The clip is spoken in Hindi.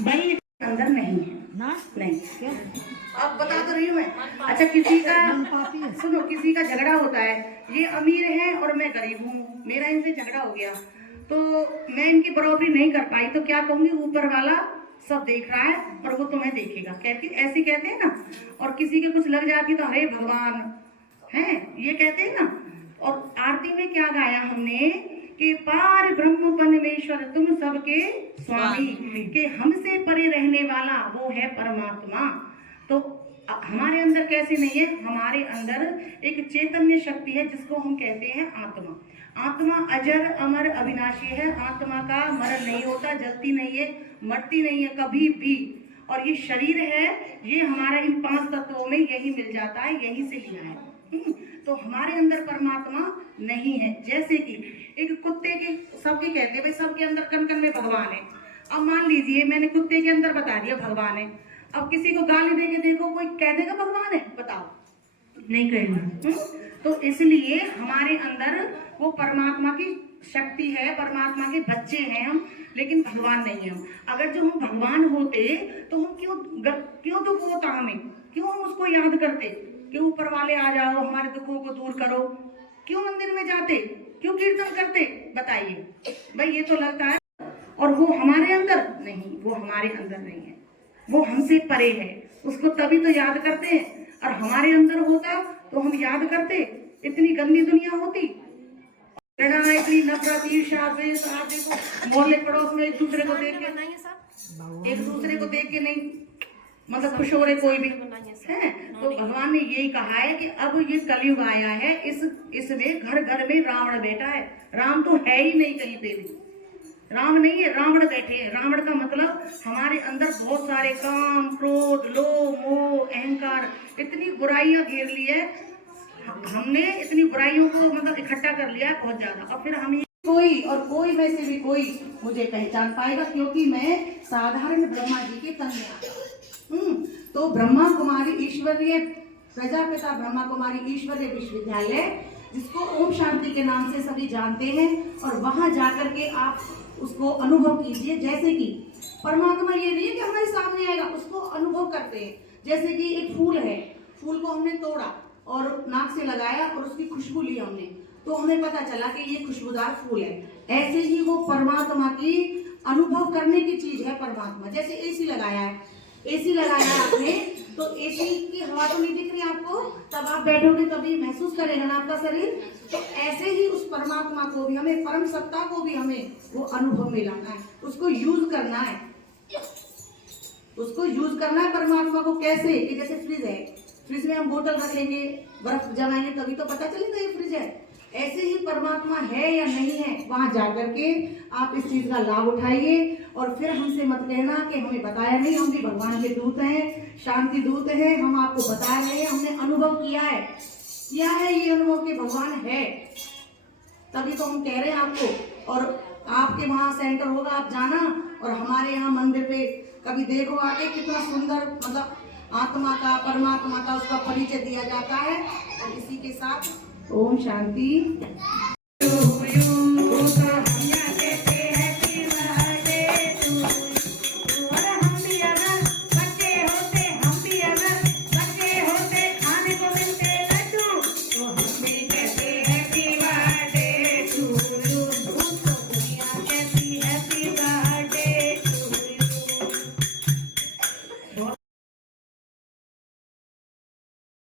भाई अंदर नहीं है ना नहीं। क्या अब बता तो रही हूँ मैं। अच्छा किसी का सुनो, किसी का झगड़ा होता है, ये अमीर है और मैं गरीब हूँ, मेरा इनसे झगड़ा हो गया तो मैं इनकी बराबरी नहीं कर पाई तो क्या कहूंगी, ऊपर वाला सब देख रहा है और वो तुम्हें देखेगा, कहती ऐसी कहते हैं ना। और किसी के कुछ लग जाती तो अरे भगवान है, ये कहते हैं ना। और आरती में क्या गाया हमने कि पार ब्रह्म परमेश्वर तुम सबके स्वामी, के हमसे परे रहने वाला वो है परमात्मा। तो हमारे अंदर कैसे नहीं है, हमारे अंदर एक चैतन्य शक्ति है जिसको हम कहते हैं आत्मा। आत्मा अजर अमर अविनाशी है, आत्मा का मरण नहीं होता, जलती नहीं है, मरती नहीं है कभी भी। और ये शरीर है, ये हमारा इन 5 तत्वों में यही मिल जाता है, यही से लिया है। तो हमारे अंदर परमात्मा नहीं है। जैसे कि एक कुत्ते के, सबके कहते हैं भाई सबके अंदर कण कण में भगवान है। अब मान लीजिए मैंने कुत्ते के अंदर बता दिया भगवान है, अब किसी को गाली देके देखो, कोई कह देगा भगवान है, बताओ नहीं कहेगा। तो इसलिए हमारे अंदर वो परमात्मा की शक्ति है, परमात्मा के बच्चे हैं हम, लेकिन भगवान नहीं है हम। अगर जो हम भगवान होते तो हम क्यों दुख होता हमें, क्यों हम उसको याद करते कि ऊपर वाले आ जाओ हमारे दुखों को दूर करो, क्यों मंदिर में जाते, क्यों कीर्तन करते, बताइए भाई। ये तो लगता है और वो हमारे अंदर नहीं, वो हमारे अंदर नहीं है, वो हमसे परे है, उसको तभी तो याद करते हैं। और हमारे अंदर होता तो हम याद करते, इतनी गंदी दुनिया होती, इतनी नफरत ईर्ष्या द्वेष, आप देखो मोहल्ले पड़ोस में एक दूसरे को देख के नहीं मतलब खुश हो रहे कोई भी है। तो भगवान ने यही कहा है कि अब ये कलयुग आया है, इसमें घर घर में रावण बैठा है। राम तो है ही नहीं कहीं पे भी, राम नहीं है, रावण बैठे हैं। रावण का मतलब हमारे अंदर बहुत सारे काम, क्रोध, लोभ, मोह, अहंकार, इतनी बुराइयां घेर ली है हमने, इतनी बुराइयों को मतलब इकट्ठा कर लिया है बहुत ज्यादा। और फिर हम कोई में से भी कोई मुझे पहचान पाएगा, क्योंकि मैं साधारण ब्रह्मा जी के कन्या। तो ब्रह्मा कुमारी ईश्वरीय प्रजापिता ब्रह्मा कुमारी ईश्वरीय विश्वविद्यालय, जिसको ओम शांति के नाम से सभी जानते हैं, और वहां जाकर के आप उसको अनुभव कीजिए। जैसे कि परमात्मा ये नहीं है कि हमारे सामने आएगा, उसको अनुभव करते हैं। जैसे कि एक फूल है, फूल को हमने तोड़ा और नाक से लगाया और उसकी खुशबू ली हमने, तो हमें पता चला कि ये खुशबूदार फूल है। ऐसे ही वो परमात्मा की अनुभव करने की चीज है परमात्मा। जैसे एसी लगाया है, एसी लगाया आपने, तो एसी की हवा तो नहीं दिख रही आपको, तब आप बैठोगे तभी महसूस करेगा ना आपका शरीर। तो ऐसे ही उस परमात्मा को भी हमें, परम सत्ता को भी हमें वो अनुभव में लाना है, उसको यूज करना है, उसको यूज करना है परमात्मा को। कैसे कि जैसे फ्रिज है, फ्रिज में हम बोतल रखेंगे, बर्फ जमाएंगे तभी तो पता चलेगा ये फ्रिज है। ऐसे ही परमात्मा है या नहीं है, वहां जाकर के आप इस चीज का लाभ उठाइए। और फिर हमसे मत कहना कि हमें बताया नहीं, हम भी भगवान के दूत हैं, शांति दूत हैं, हम आपको बता रहे हैं, हमने अनुभव किया है ये अनुभव कि भगवान है, तभी तो हम कह रहे हैं आपको। और आपके वहां सेंटर होगा, आप जाना, और हमारे यहाँ मंदिर पे कभी देखो आके, कितना सुंदर मतलब आत्मा का, परमात्मा का उसका परिचय दिया जाता है। और इसी के साथ ओम शांति।